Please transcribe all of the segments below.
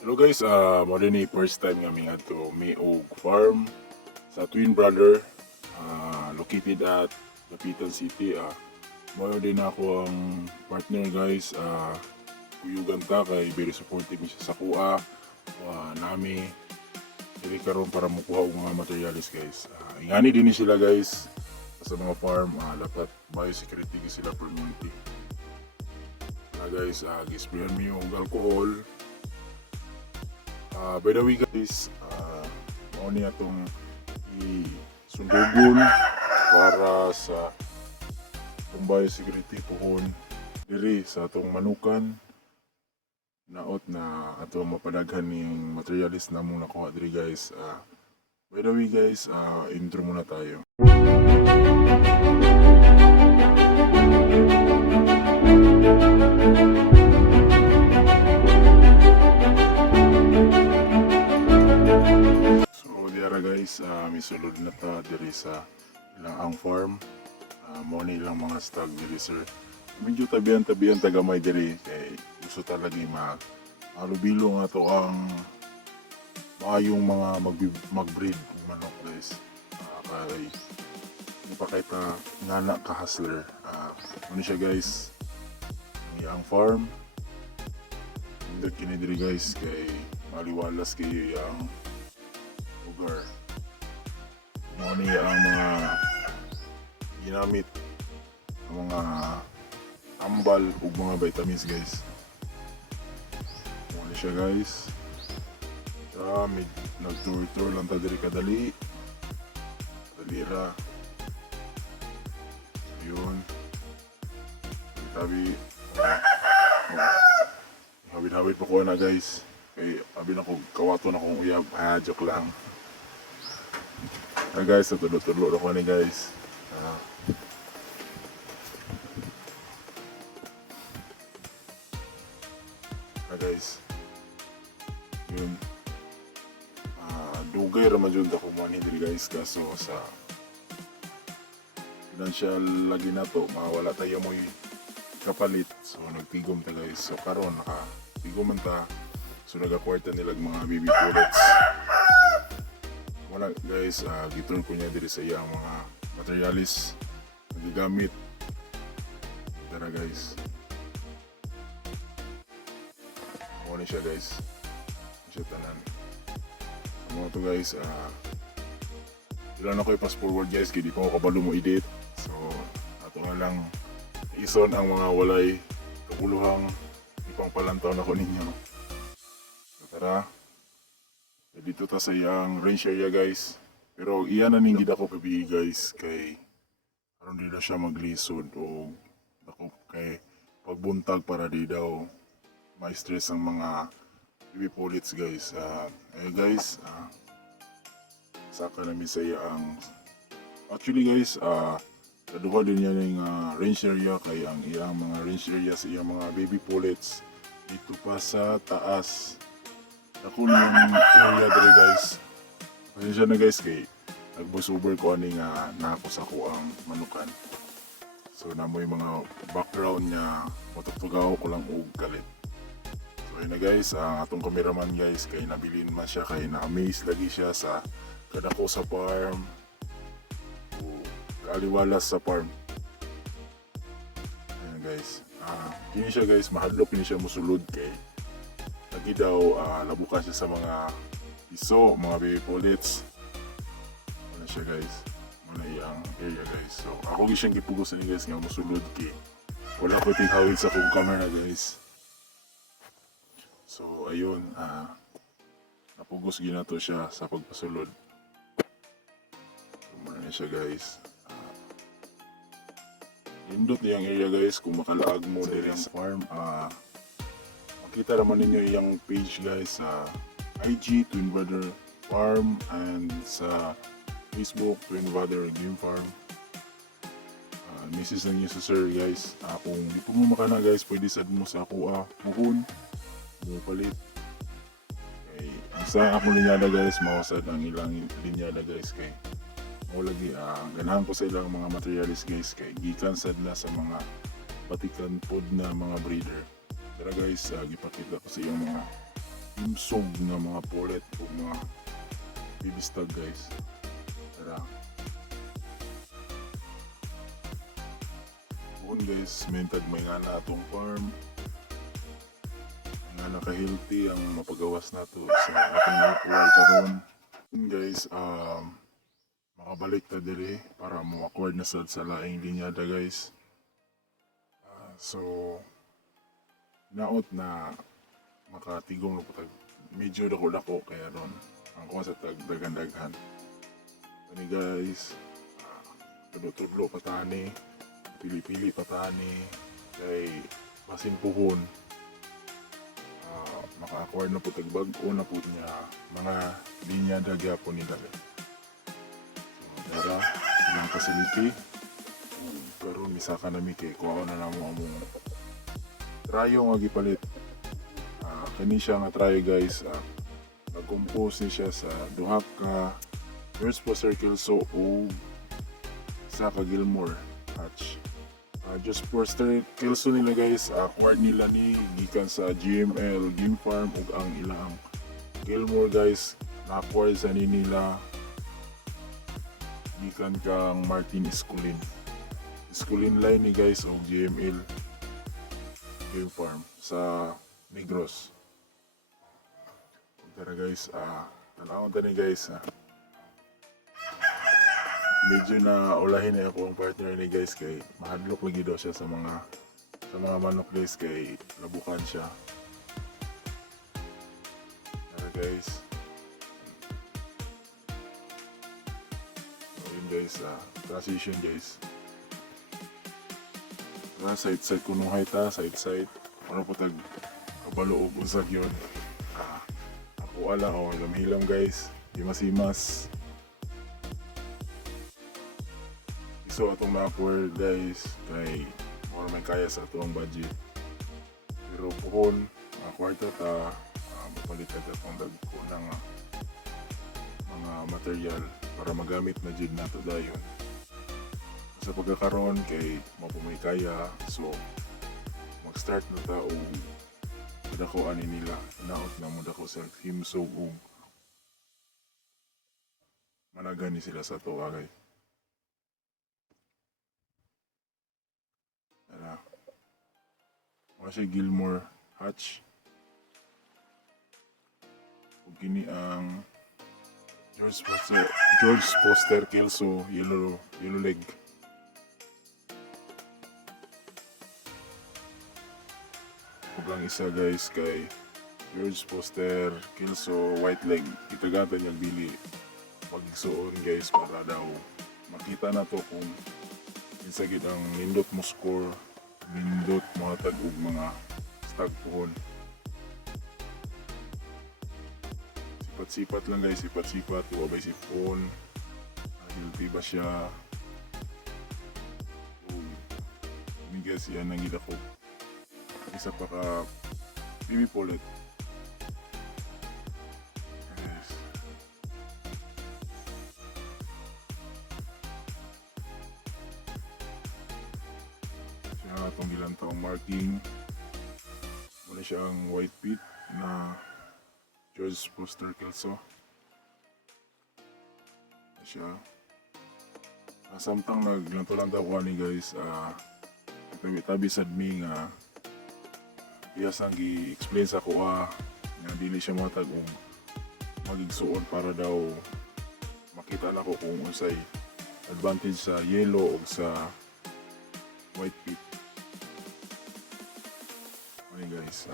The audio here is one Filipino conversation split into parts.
Hello guys, mo din ni first time nga mi adto mi og farm sa Twin Brother, located at Dapitan City. Mo din ako ang partner guys, kuyugan ta kay very supportive mi siya sa kuha. Nami dili karon para mukuha og mga materialis guys. Ingani din ni sila guys sa mga farm, dapat biosecurity sila permanente. Guys, gisprayan mi yung alcohol. By the way guys, mao ni atong isundugon para sa itong biosecurity pohon diri sa atong manukan naot na atong mapadaghan ning materialis na mong nakuha diri guys. By the way guys, intro muna tayo. Guys, misulod na ta diri sa ilang ang farm. Mo ni ilang mga stag diri sir. Medyo tabihan tagamay diri kay gusto talaga malubilo nga to ang maayong mga mag-breed ng manok guys. Kay hindi pa kita ngana ka hustler. Ano siya guys, ang farm hindi kini diri guys kay maliwalas kayo ang lugar. Ano niya ang mga ginamit, ang mga ambal ug mga vitamins guys. Ano siya guys. Nag-tour lang ta diri kadali. Dalira. Yun. Tabi. Hawid-hawid pa ko na guys. Kay abi na ko kawato na kong uyab. Joke lang. Guys, tulo-tulo ako ni guys. Guys. Yun. Dugay raman jud ako man diri guys kaso sa financial lagi na to mawala tayo mo'y kapalit. So nagtigom ta guys. So karon nakatigom man ta. So nagakwarta nilag mga baby pullets. Wala guys, gitur ko niya diri sa iyang mga materialis na gigamit. Tara guys. Muna siya guys. Siya tanan. Mga to guys, ilan ako i-pass forward guys, kaya di pa ako kabalo mo edit. So, ato nga lang ison ang mga walay kapuluhang ipang palantaw na ko ninyo. So, tara. Dito ta sa iyang range area guys. Pero iyan na ning gid ako kabi guys kay aron di na siya maglisod o ako kay pagbuntag para di daw ma-stress ang mga baby pullets guys. Guys, saka namin sa iyang actually guys, kaduha din niya ng range area kay ang iyang mga range area sa iyang mga baby pullets dito pa sa taas. Ako yung area dere guys. Pasensya na guys kay nagbusuber ko ani nga nako sa ko ang manukan. So namoy mga background niya matugtugaw ko lang og galit. So yun na guys, ang atong cameraman guys kay nabilin man siya kay na-amaze lagi siya sa kadako sa farm. O kaaliwalas sa farm. Ayan guys. Kini siya guys, mahadlok ni siya musulod kay lagi daw labukan siya sa mga iso, mga baby pullets. Ano siya guys, muna iyang area guys. So ako siyang gipugusan ni guys nga musulod kay wala ko tighawid sa kong camera guys. So ayun, napugos ginato siya sa pagpasulod. So muna na siya guys. Indot niyang area guys kung makalaag mo diri ang farm. Makita naman ninyo yung page guys sa IG Twin Brother Farm and sa Facebook Twin Brother Game Farm. Message lang nyo sa sir guys. Kung di po mo makana guys, pwede sad mo sa ako muhon mo palit. Okay. Ang sa ako linyada guys, mawasad ang ilang linyada guys kay mo lagi ganahan ko sa ilang mga materialis guys kay gikan sad na sa mga patikan pod na mga breeder. Tara guys, gipakita ko sa iyong mga imsog nga mga polet o mga bibistag guys. Tara. Buon guys, mentag may nga na atong farm. Nga naka-healthy ang mapagawas na to sa atong network karon. Guys, makabalik ta dire para mo accord na sad sa laing linyada guys. So naot na makatigong na po medyo dako-dako kaya ron ang kuha sa daghan-daghan. Ani guys, tudlo-tudlo pa tani, pili-pili pa tani kay basin puhon. Maka-acquire na po tagbag-o na po niya mga linya gyapon ni dali. So tara, ilang facility. Karon misaka nami kay kuha na namo among trayo nga gipalit. Kani siya nga trayo guys, nag-compose ni siya sa duha ka George Foster Kelso o sa ka Gilmore hatch. Just Foster Kelso nila guys, acquired nila ni gikan sa GML Game Farm ug ang ilang Gilmore guys na-acquired sa nila gikan kang Martin Esculin. Esculin line ni guys og GML Game Farm sa Negros. Tara guys, tanawon tani guys. Medyo na ulahin na ako ang partner ni guys kay mahadlok lagi daw siya sa mga manok guys kay labukan siya. Tara guys. So yun guys, transition guys. Side kunuhay ta, side. Ano po tag kabalo og usag yun. Ako ala o hilam guys, himas-himas. So atong na-upward guys kay more may kaya sa atong budget. Pero puhon, kwarta ta, mapalit agad ang dagko ng mga material para magamit na jud nato dayon. Sa pagkakaroon kay mapumay kaya, so mag-start na ta o madako ani nila naot na mo dako sa himsog ug managani sila sa to guys. Mga siya Gilmore hatch ug kini ang George Foster Kelso yellow leg. Ug ang isa guys kay George Foster Kelso white leg. Itagatan niyang dili pagsuon guys para daw makita na to kung isa gid ang nindot mo score, nindot mga tag og mga stag puhon. Sipat-sipat lang guys, sipat-sipat, wabay sipon. Healthy ba siya? Ini guys, yan ang gid ako. Isa pa ka baby pullet. Yes. Siya itong ilang taong marking. Muna siya ang white pit na George Foster Kelso. Siya. Samtang naglanto-lang daw ko ni guys, tabi sad mi nga iya sang gi-explain sa ko nga dili siya matag magigsuon para daw makita na ko kung unsay advantage sa yellow o sa white pit. Okay guys,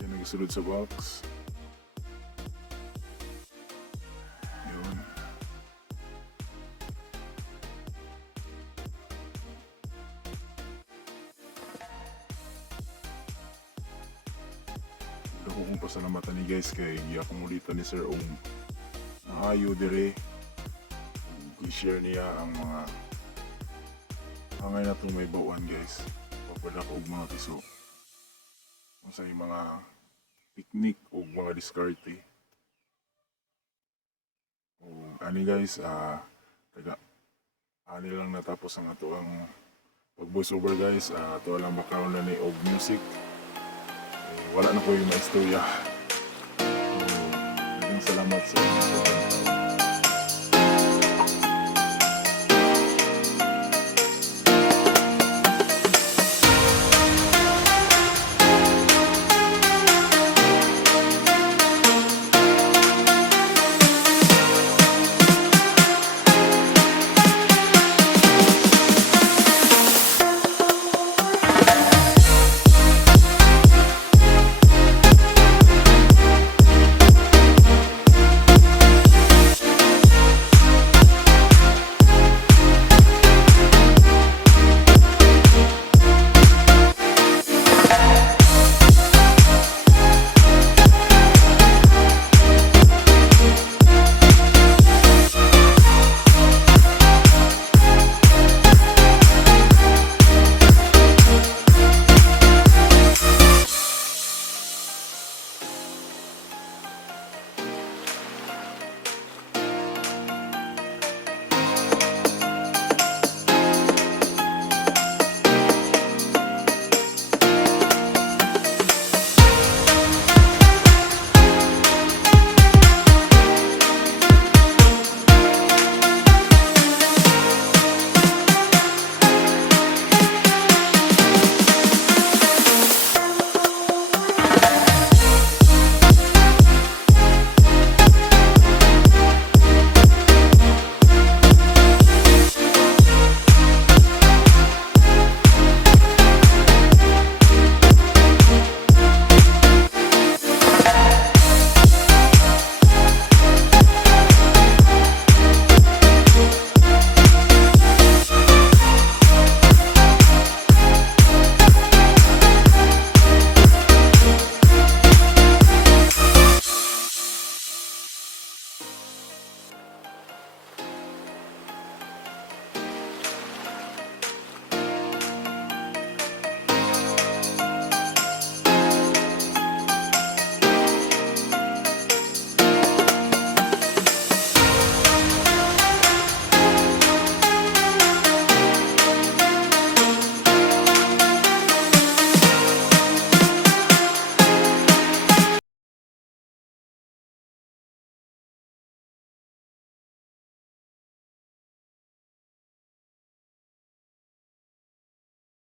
yan nagsulod sa box. Yun. Ako kung pasalamatan ni guys kay giakumulita ni sir maayo dire i-share niya ang mga hangay na itong may bauan guys. Papadak og mga piso sa mga picnic o mga diskarte. O ani guys, taga ani lang natapos ang ato ang pag voice over guys, ito lang background na ni og music. Wala na ko yung maistorya. Maraming salamat sa inyo.